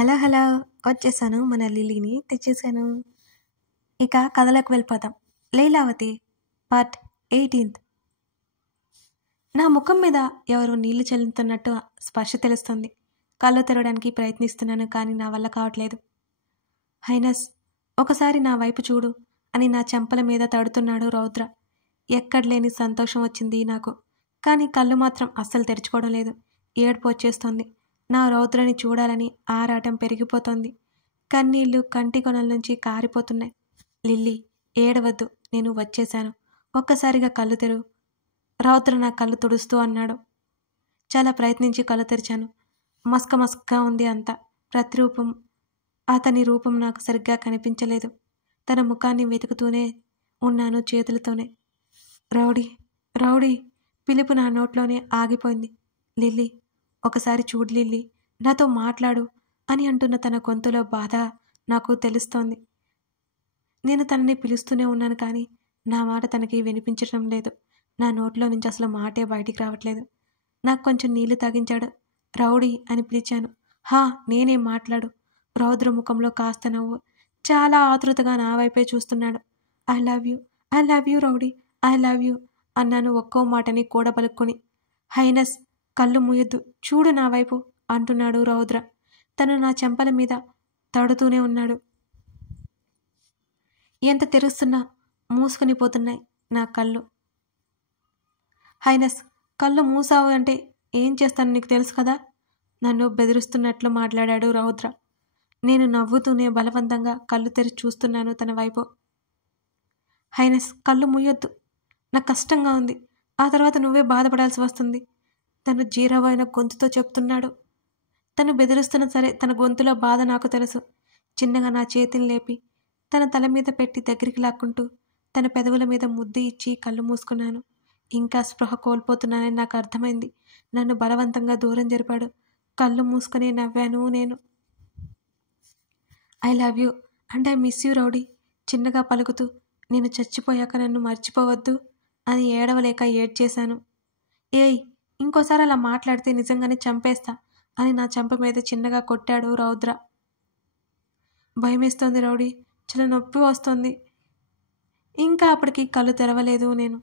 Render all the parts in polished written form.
Hello hello వచ్చేసాను. మన లిలీని తెచ్చేసాను. ఇక కథలోకి వెళ్ళిపోదాం. లీలావతి పార్ట్ 18. నా ముఖం మీద ఎవరో నీళ్లు చల్లుతున్నట్టు స్పర్శ తెలుస్తుంది. కళ్ళు తెరవడానికి ప్రయత్నిస్తున్నాను, కానీ నా వల్ల కావట్లేదు. హైనస్, ఒకసారి నా వైపు చూడు అని నా చెంపల మీద తడుతున్నాడు రౌద్ర. ఎక్కడలేని సంతోషం వచ్చింది నాకు, కానీ కళ్ళు మాత్రం అస్సలు తెరుచుకోవడం లేదు. ఏడుపు వచ్చేస్తోంది. నా రౌద్రని చూడాలని ఆరాటం పెరిగిపోతోంది. కన్నీళ్లు కంటి కొనల నుంచి కారిపోతున్నాయి. లిల్లీ, ఏడవద్దు, నేను వచ్చేశాను. ఒక్కసారిగా కళ్ళు తెరువు. రౌద్ర నా కళ్ళు తుడుస్తూ అన్నాడు. చాలా ప్రయత్నించి కళ్ళు తెరిచాను. మస్కగా ఉంది అంతా. ప్రతిరూపం, అతని రూపం నాకు సరిగ్గా కనిపించలేదు. తన ముఖాన్ని వెతుకుతూనే ఉన్నాను చేతులతోనే. రౌడీ రౌడీ పిలుపు నా నోట్లోనే ఆగిపోయింది. లిల్లీ, ఒకసారి చూడు లిల్లీ, నాతో మాట్లాడు అని అంటున్న తన గొంతులో బాధ నాకు తెలుస్తోంది. నేను తనని పిలుస్తూనే ఉన్నాను, కానీ నా మాట తనకి వినిపించడం లేదు. నా నోట్లో నుంచి అసలు మాటే బయటికి రావట్లేదు. నాకు కొంచెం నీళ్లు తాగించాడు. రౌడీ అని పిలిచాను. హా, నేనేం మాట్లాడు. రౌద్ర ముఖంలో కాస్త నవ్వు. చాలా ఆతృతగా నా వైపే చూస్తున్నాడు. I love you rowdy, I love you అన్నాను ఒక్కో మాటని కూడబలుక్కుని. హైనస్, కళ్ళు మూయొద్దు, చూడు నా వైపు అంటున్నాడు రౌద్ర. తను నా చెంపల మీద తడుతూనే ఉన్నాడు. ఎంత తెరుస్తున్నా మూసుకొని పోతున్నాయి నా కళ్ళు. హైనస్, కళ్ళు మూసావు అంటే ఏం చేస్తాను నీకు తెలుసు కదా? నన్ను బెదిరిస్తున్నట్లు మాట్లాడాడు రౌద్ర. నేను నవ్వుతూనే బలవంతంగా కళ్ళు తెరిచి చూస్తున్నాను తన వైపు. హైనస్, కళ్ళు మూయొద్దు, నాకు కష్టంగా ఉంది. ఆ తర్వాత నువ్వే బాధపడాల్సి వస్తుంది. తను జీరవైన గొంతుతో చెప్తున్నాడు. తను బెదిరిస్తున్నా సరే తన గొంతులో బాధ నాకు తెలుసు. చిన్నగా నా చేతిని లేపి తన తల మీద పెట్టి దగ్గరికి లాక్కుంటూ తన పెదవుల మీద ముద్దు ఇచ్చి కళ్ళు మూసుకున్నాను. ఇంకా స్పృహ కోల్పోతున్నానని నాకు అర్థమైంది. నన్ను బలవంతంగా దూరం జరిపాడు. కళ్ళు మూసుకొని నవ్వాను నేను. I love you and I miss you rowdy చిన్నగా పలుకుతూ, నేను చచ్చిపోయాక నన్ను మర్చిపోవద్దు అని ఏడవలేక ఏడ్చేశాను. ఏయ్, ఇంకోసారి అలా మాట్లాడితే నిజంగానే చంపేస్తా అని నా చెంప మీద చిన్నగా కొట్టాడు రౌద్ర. భయమేస్తోంది రౌడీ, చాలా నొప్పి వస్తుంది. ఇంకా అప్పటికి కళ్ళు తెరవలేదు నేను.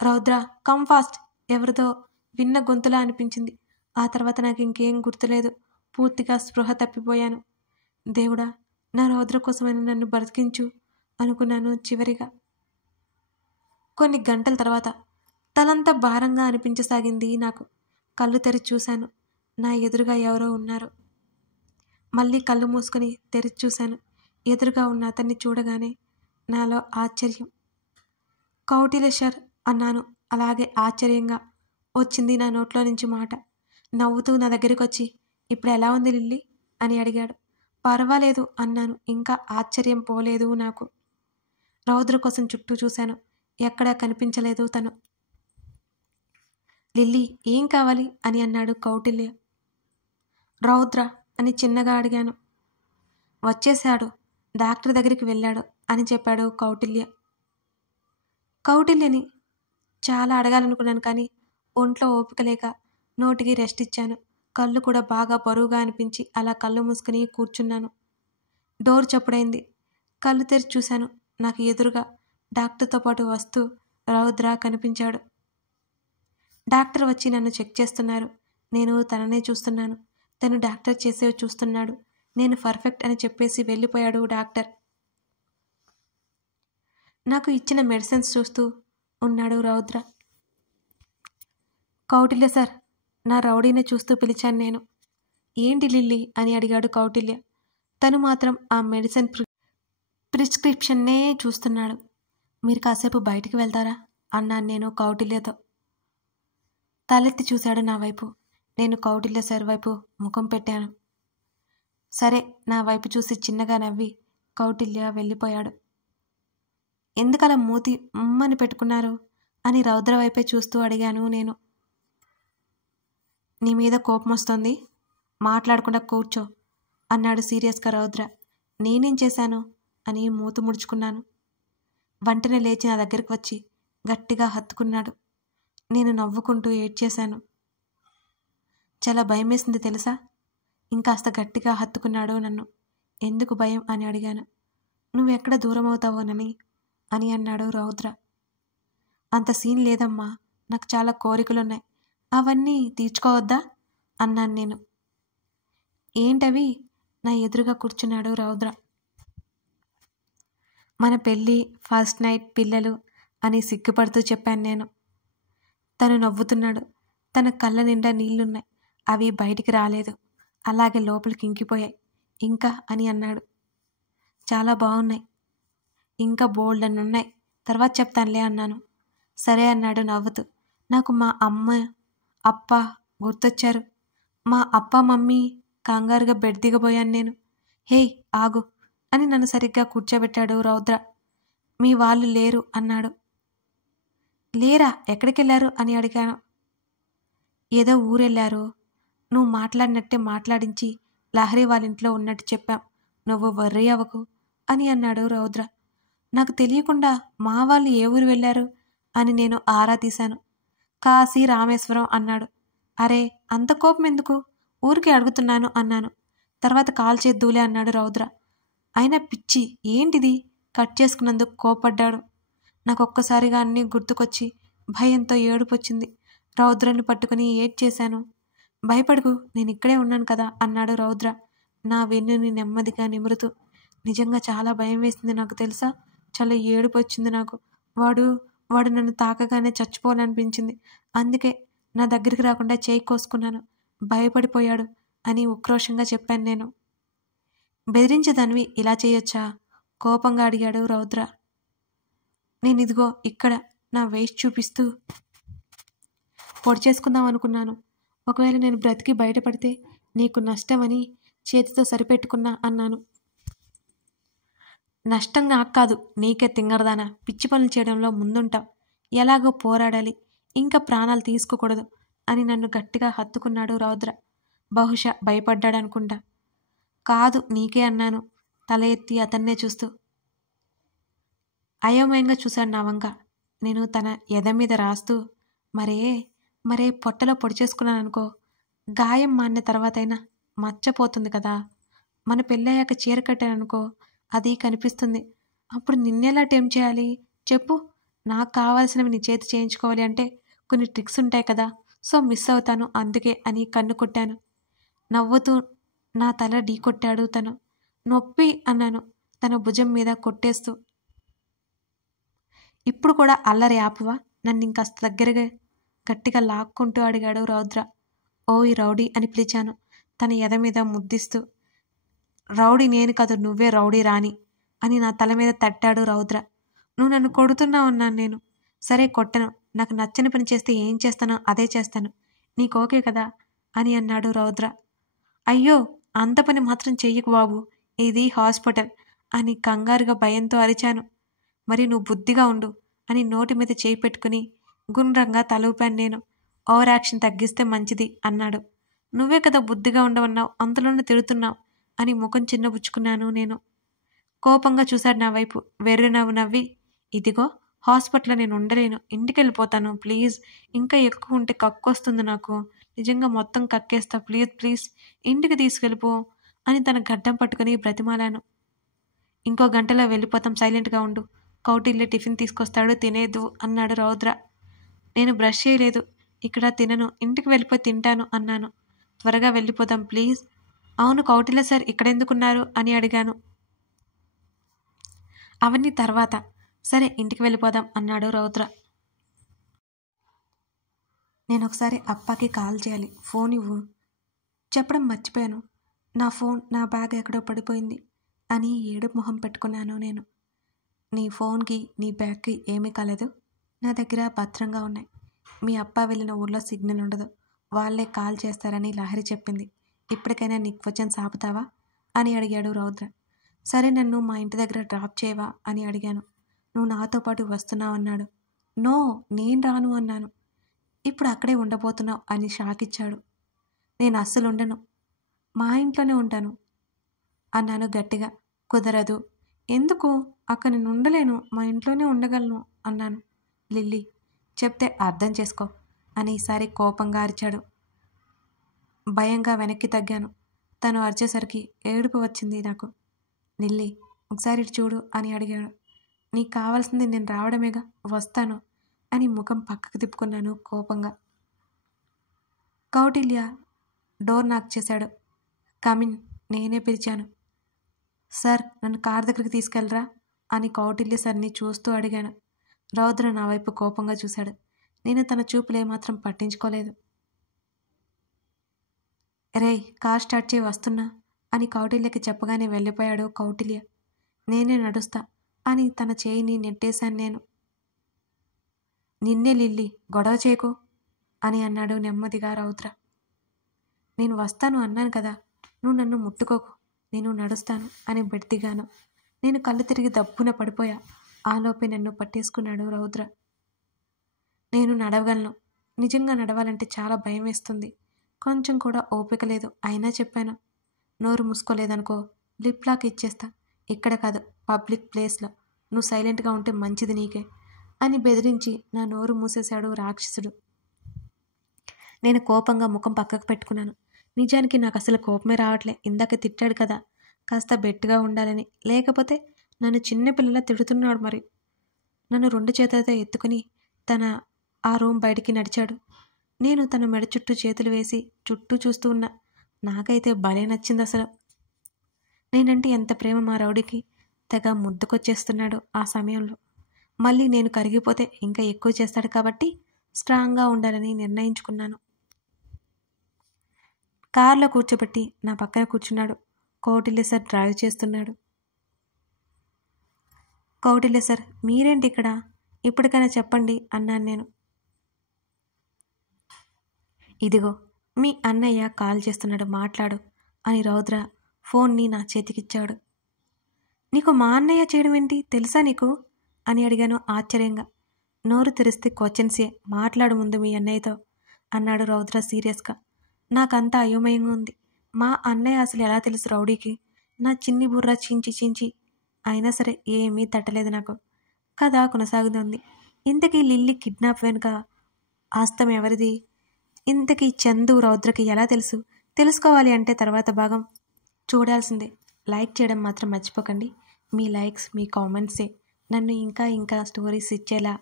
రౌద్ర, కమ్ ఫాస్ట్ ఎవరిదో విన్న గొంతులా అనిపించింది. ఆ తర్వాత నాకు ఇంకేం గుర్తులేదు. పూర్తిగా స్పృహ తప్పిపోయాను. దేవుడా, నా రౌద్ర కోసమైనా నన్ను బ్రతికించు అనుకున్నాను చివరిగా. కొన్ని గంటల తర్వాత తలంతా భారంగా అనిపించసాగింది నాకు. కళ్ళు తెరిచి చూశాను. నా ఎదురుగా ఎవరో ఉన్నారు. మళ్ళీ కళ్ళు మూసుకొని తెరిచి చూశాను. ఎదురుగా ఉన్న అతన్ని చూడగానే నాలో ఆశ్చర్యం. కౌటిల్య సార్ అన్నాను. అలాగే ఆశ్చర్యంగా వచ్చింది నా నోట్లో నుంచి మాట. నవ్వుతూ నా దగ్గరికి వచ్చి, ఇప్పుడు ఎలా ఉంది లిల్లీ అని అడిగాడు. పర్వాలేదు అన్నాను. ఇంకా ఆశ్చర్యం పోలేదు నాకు. రౌద్ర కోసం చుట్టూ చూశాను. ఎక్కడా కనిపించలేదు తను. లిల్లీ, ఏం కావాలి అని అన్నాడు కౌటిల్య. రౌద్ర అని చిన్నగా అడిగాను. వచ్చేశాడు, డాక్టర్ దగ్గరికి వెళ్ళాడు అని చెప్పాడు కౌటిల్య. కౌటిల్యని చాలా అడగాలనుకున్నాను, కానీ ఒంట్లో ఓపిక లేక నోటికి రెస్ట్ ఇచ్చాను. కళ్ళు కూడా బాగా బరువుగా అనిపించి అలా కళ్ళు మూసుకుని కూర్చున్నాను. డోర్ చప్పుడైంది. కళ్ళు తెరిచి చూశాను. నాకు ఎదురుగా డాక్టర్తో పాటు వస్తూ రౌద్ర కనిపించాడు. డాక్టర్ వచ్చి నన్ను చెక్ చేస్తున్నారు. నేను తననే చూస్తున్నాను. తను డాక్టర్ చేసేవి చూస్తున్నాడు. నేను పర్ఫెక్ట్ అని చెప్పేసి వెళ్ళిపోయాడు డాక్టర్. నాకు ఇచ్చిన మెడిసిన్స్ చూస్తూ ఉన్నాడు రౌద్ర. కౌటిల్య సార్, నా రౌడీని చూస్తూ పిలిచాను నేను. ఏంటి లిల్లీ అని అడిగాడు కౌటిల్య. తను మాత్రం ఆ మెడిసిన్ ప్రిస్క్రిప్షన్నే చూస్తున్నాడు. మీరు కాసేపు బయటికి వెళ్తారా అన్నాను నేను కౌటిల్యతో. తలెత్తి చూశాడు నా వైపు. నేను కౌటిల్య సార్ వైపు ముఖం పెట్టాను. సరే, నా వైపు చూసి చిన్నగా నవ్వి కౌటిల్య వెళ్ళిపోయాడు. ఎందుకలా మూతి ఉమ్మని పెట్టుకున్నారు అని రౌద్ర వైపే చూస్తూ అడిగాను నేను. నీ మీద కోపం వస్తుంది, మాట్లాడకుండా కూర్చో అన్నాడు సీరియస్గా రౌద్ర. నేనేం చేశాను అని మూతు ముడుచుకున్నాను. వెంటనే లేచి నా దగ్గరికి వచ్చి గట్టిగా హత్తుకున్నాడు. నేను నవ్వుకుంటూ ఏడ్చేశాను. చాలా భయమేసింది తెలుసా. ఇంకాస్త గట్టిగా హత్తుకున్నాడు నన్ను. ఎందుకు భయం అని అడిగాను. నువ్వెక్కడ దూరం అవుతావోనని అని అన్నాడు రౌద్ర. అంత సీన్ లేదమ్మా, నాకు చాలా కోరికలున్నాయి, అవన్నీ తీర్చుకోవద్దా అన్నాను నేను. ఏంటవి? నా ఎదురుగా కూర్చున్నాడు రౌద్ర. మన పెళ్ళి, ఫస్ట్ నైట్, పిల్లలు అని సిగ్గుపడుతూ చెప్పాను నేను. తను నవ్వుతున్నాడు. తన కళ్ళ నిండా నీళ్లున్నాయి. అవి బయటికి రాలేదు, అలాగే లోపలికి ఇంకిపోయాయి. ఇంకా అని అన్నాడు. చాలా బాగున్నాయి, ఇంకా బోల్డన్ని ఉన్నాయి, తర్వాత చెప్తానులే అన్నాను. సరే అన్నాడు నవ్వుతూ. నాకు మా అమ్మ అప్ప గుర్తొచ్చారు. మా అప్ప మమ్మీ కంగారుగా బెడ్ దిగబోయాను నేను. హే ఆగు అని నన్ను సరిగ్గా కూర్చోబెట్టాడు రౌద్ర. మీ వాళ్ళు లేరు అన్నాడు. లేరా? ఎక్కడికెళ్ళారు అని అడిగాను. ఏదో ఊరెళ్ళారు, నువ్వు మాట్లాడినట్టే మాట్లాడించి లహరి వాళ్ళ ఇంట్లో ఉన్నట్టు చెప్పాం, నువ్వు వర్రీ అవ్వకు అని అన్నాడు రౌద్ర. నాకు తెలియకుండా మా వాళ్ళు ఏ ఊరు వెళ్ళారు అని నేను ఆరా తీశాను. కాశీ రామేశ్వరం అన్నాడు. అరే అంత కోపం ఎందుకు, ఊరికి అడుగుతున్నాను అన్నాను. తర్వాత కాల్ చేద్దూలే అన్నాడు రౌద్ర. అయినా పిచ్చి ఏంటిది, కట్ చేసుకున్నందుకు కోపడ్డాడు. నాకు ఒక్కసారిగా అన్నీ గుర్తుకొచ్చి భయంతో ఏడుపొచ్చింది. రౌద్రని పట్టుకుని ఏడ్చేశాను. భయపడుకు, నేను ఇక్కడే ఉన్నాను కదా అన్నాడు రౌద్ర నా వెన్నుని నెమ్మదిగా నిమురుతూ. నిజంగా చాలా భయం వేసింది నాకు తెలుసా, చాలా ఏడుపు వచ్చింది నాకు. వాడు నన్ను తాకగానే చచ్చిపోవాలనిపించింది. అందుకే నా దగ్గరికి రాకుండా చేయి కోసుకున్నాను. భయపడిపోయాడు అని ఉక్రోషంగా చెప్పాను నేను. బెదిరించదనివి ఇలా చేయొచ్చా కోపంగా అడిగాడు రౌద్ర. నేను ఇదిగో ఇక్కడ నా వేస్ట్ చూపిస్తూ పొడి చేసుకుందాం అనుకున్నాను. ఒకవేళ నేను బ్రతికి బయటపడితే నీకు నష్టమని చేతితో సరిపెట్టుకున్నా అన్నాను. నష్టం నాకు కాదు, నీకే తింగరదానా, పిచ్చి పనులు చేయడంలో ముందుంటావు. ఎలాగో పోరాడాలి, ఇంకా ప్రాణాలు తీసుకోకూడదు అని నన్ను గట్టిగా హత్తుకున్నాడు రౌద్ర. బహుశా భయపడ్డాడనుకుంటా. కాదు నీకే అన్నాను తల ఎత్తి అతన్నే చూస్తూ. అయోమయంగా చూశాడు నా వంక. నేను తన ఎద మీద రాస్తూ మరే పొట్టలో పొడి చేసుకున్నాననుకో, గాయం మాన్న తర్వాతైనా మచ్చపోతుంది కదా. మన పెళ్ళయ్యాక చీర కట్టాననుకో, అది కనిపిస్తుంది. అప్పుడు నిన్నెలా టెం చేయాలి చెప్పు. నాకు కావాల్సినవి నీ చేతి చేయించుకోవాలి అంటే కొన్ని ట్రిక్స్ ఉంటాయి కదా, సో మిస్ అవుతాను అందుకే అని కన్ను కొట్టాను. నవ్వుతూ నా తల ఢీ కొట్టాడు తను. నొప్పి అన్నాను తన భుజం మీద కొట్టేస్తూ. ఇప్పుడు కూడా అల్లరి ఆపువా, నన్ను ఇంకాస్త దగ్గరగా గట్టిగా లాక్కుంటూ అడిగాడు రౌద్ర. ఓయ్ రౌడీ అని పిలిచాను తన ఎద మీద ముద్దిస్తూ. రౌడీ నేను కాదు, నువ్వే రౌడీ రాని అని నా తల మీద తట్టాడు రౌద్ర. నువ్వు నన్ను కొడుతున్నావు అన్నాను నేను. సరే కొట్టను, నాకు నచ్చని పని చేస్తే ఏం చేస్తానో అదే చేస్తాను, నీకు ఓకే కదా అని అన్నాడు రౌద్ర. అయ్యో అంత పని మాత్రం చెయ్యకు బాబు, ఇది హాస్పిటల్ అని కంగారుగా భయంతో అరిచాను. మరి నువ్వు బుద్ధిగా ఉండు అని నోటి మీద చేయి పెట్టుకుని గుండ్రంగా తలూపాను నేను. ఓవర్ యాక్షన్ తగ్గిస్తే మంచిది అన్నాడు. నువ్వే కదా బుద్ధిగా ఉండవన్నావు, అంతలోనే తిడుతున్నావు అని ముఖం చిన్నబుచ్చుకున్నాను నేను. కోపంగా చూశాడు నా వైపు. వెర్రి నవ్వు నవ్వి, ఇదిగో హాస్పిటల్లో నేను ఉండలేను, ఇంటికి వెళ్ళిపోతాను ప్లీజ్, ఇంకా ఎక్కువ ఉంటే కక్కొస్తుంది నాకు, నిజంగా మొత్తం కక్కేస్తా, ప్లీజ్ ప్లీజ్ ఇంటికి తీసుకెళ్ళిపో అని తన గడ్డం పట్టుకుని బ్రతిమాలాను. ఇంకో గంటలో వెళ్ళిపోతాం, సైలెంట్గా ఉండు, కౌటిల్య టిఫిన్ తీసుకొస్తాడు తినేదు అన్నాడు రౌద్ర. నేను బ్రష్ చేయలేదు, ఇక్కడ తినను, ఇంటికి వెళ్ళిపోయి తింటాను అన్నాను. త్వరగా వెళ్ళిపోదాం ప్లీజ్. అవును కౌటిల్య సార్ ఇక్కడెందుకున్నారు అని అడిగాను. అవన్నీ తర్వాత, సరే ఇంటికి వెళ్ళిపోదాం అన్నాడు రౌద్ర. నేను ఒకసారి అప్పాకి కాల్ చేయాలి, ఫోన్ ఇవ్వు. చెప్పడం మర్చిపోయాను, నా ఫోన్ నా బ్యాగ్ ఎక్కడో పడిపోయింది అని ఏడుపు మొహం పెట్టుకున్నాను నేను. నీ ఫోన్కి నీ బ్యాగ్కి ఏమీ కాలేదు, నా దగ్గర భద్రంగా ఉన్నాయి. మీ అప్ప వెళ్ళిన ఊర్లో సిగ్నల్ ఉండదు, వాళ్ళే కాల్ చేస్తారని లహరి చెప్పింది. ఇప్పటికైనా నీకు వచ్చని సాపుతావా అని అడిగాడు రౌద్ర. సరే నన్ను మా ఇంటి దగ్గర డ్రాప్ చేయవా అని అడిగాను. నువ్వు నాతో పాటు వస్తున్నావు అన్నాడు. నో నేను రాను అన్నాను. ఇప్పుడు అక్కడే ఉండబోతున్నావు అని షాక్ ఇచ్చాడు. నేను అస్సలు ఉండను, మా ఇంట్లోనే ఉంటాను అన్నాను గట్టిగా. కుదరదు. ఎందుకు? అక్కడ నేను ఉండలేను, మా ఇంట్లోనే ఉండగలను అన్నాను. లిల్లీ చెప్తే అర్థం చేసుకో అని ఈసారి కోపంగా అరిచాడు. భయంగా వెనక్కి తగ్గాను. తను అరిచేసరికి ఏడుపు వచ్చింది నాకు. నిల్లి, ఒకసారి ఇటు చూడు అని అడిగాడు. నీకు కావాల్సింది నేను రావడమేగా, వస్తాను అని ముఖం పక్కకు తిప్పుకున్నాను కోపంగా. కౌటిల్య డోర్ నాక్ చేశాడు. కమిన్, నేనే పిలిచాను. సార్, నన్ను కార్ దగ్గరికి తీసుకెళ్ళరా అని కౌటిల్య సార్ని చూస్తూ అడిగాను. రౌద్ర నా వైపు కోపంగా చూశాడు. నేను తన చూపులేమాత్రం పట్టించుకోలేదు. రేయ్, కార్ స్టార్ట్ చేయి, వస్తున్నా అని కౌటిల్యకి చెప్పగానే వెళ్ళిపోయాడు కౌటిల్య. నేనే నడుస్తా అని తన చేయిని నెట్టేశాను నేను. నిన్నే లిల్లీ, గొడవ చేయకు అని అన్నాడు నెమ్మదిగా రౌద్ర. నేను వస్తాను అన్నాను కదా, నువ్వు నన్ను ముట్టుకోకు, నేను నడుస్తాను అని బెడ్దిగాను. నేను కళ్ళు తిరిగి దబ్బున పడిపోయా. ఆలోపే నన్ను పట్టేసుకున్నాడు రౌద్ర. నేను నడవగలను. నిజంగా నడవాలంటే చాలా భయం వేస్తుంది. కొంచెం కూడా ఓపిక లేదు. అయినా చెప్పాను. నోరు మూసుకోలేదనుకో, లిప్ లాక్ ఇచ్చేస్తా. ఇక్కడ కాదు, పబ్లిక్ ప్లేస్లో. నువ్వు సైలెంట్గా ఉంటే మంచిది నీకే అని బెదిరించి నా నోరు మూసేశాడు రాక్షసుడు. నేను కోపంగా ముఖం పక్కకు పెట్టుకున్నాను. నిజానికి నాకు అసలు కోపమే రావట్లే. ఇందాక తిట్టాడు కదా, కాస్త బెట్టుగా ఉండాలని. లేకపోతే నన్ను చిన్నపిల్లలా తిడుతున్నాడు. మరి నన్ను 2 చేతులతో ఎత్తుకుని తన ఆ రూమ్ బయటికి నడిచాడు. నేను తన మెడ చుట్టూ చేతులు వేసి చుట్టూ చూస్తూ ఉన్నా. నాకైతే భలే నచ్చింది అసలు. నేనంటే ఎంత ప్రేమ మా రౌడీకి. తెగ ముద్దుకొచ్చేస్తున్నాడు ఆ సమయంలో. మళ్ళీ నేను కరిగిపోతే ఇంకా ఎక్కువ చేస్తాడు కాబట్టి స్ట్రాంగ్గా ఉండాలని నిర్ణయించుకున్నాను. కార్లో కూర్చోబెట్టి నా పక్కన కూర్చున్నాడు. కౌటిల్య సార్ డ్రైవ్ చేస్తున్నాడు. కౌటిల్య సార్, మీరేంటి ఇక్కడ? ఇప్పటికైనా చెప్పండి అన్నాను నేను. ఇదిగో మీ అన్నయ్య కాల్ చేస్తున్నాడు, మాట్లాడు అని రౌద్ర ఫోన్ని నా చేతికిచ్చాడు. నీకు మా అన్నయ్య చేయడం ఏంటి, తెలుసా నీకు అని అడిగాను ఆశ్చర్యంగా. నోరు తెరిస్తే క్వశ్చన్సే, మాట్లాడు ముందు మీ అన్నయ్యతో అన్నాడు రౌద్ర సీరియస్గా. నాకంతా అయోమయంగా ఉంది. మా అన్నయ్య అసలు ఎలా తెలుసు రౌడీకి? నా చిన్ని బుర్ర చించి అయినా సరే ఏమీ తట్టలేదు నాకు. కథ కొనసాగుతుంది. ఇంతకీ లిల్లీ కిడ్నాప్ వెనుక హస్తం ఎవరిది? ఇంతకీ చందు రౌద్రకి ఎలా తెలుసు? తెలుసుకోవాలి అంటే తర్వాత భాగం చూడాల్సిందే. లైక్ చేయడం మాత్రం మర్చిపోకండి. మీ లైక్స్, మీ కామెంట్సే నన్ను ఇంకా స్టోరీస్ ఇచ్చేలా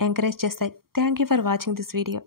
ఎంకరేజ్ చేస్తాయి. Thank you for watching this video.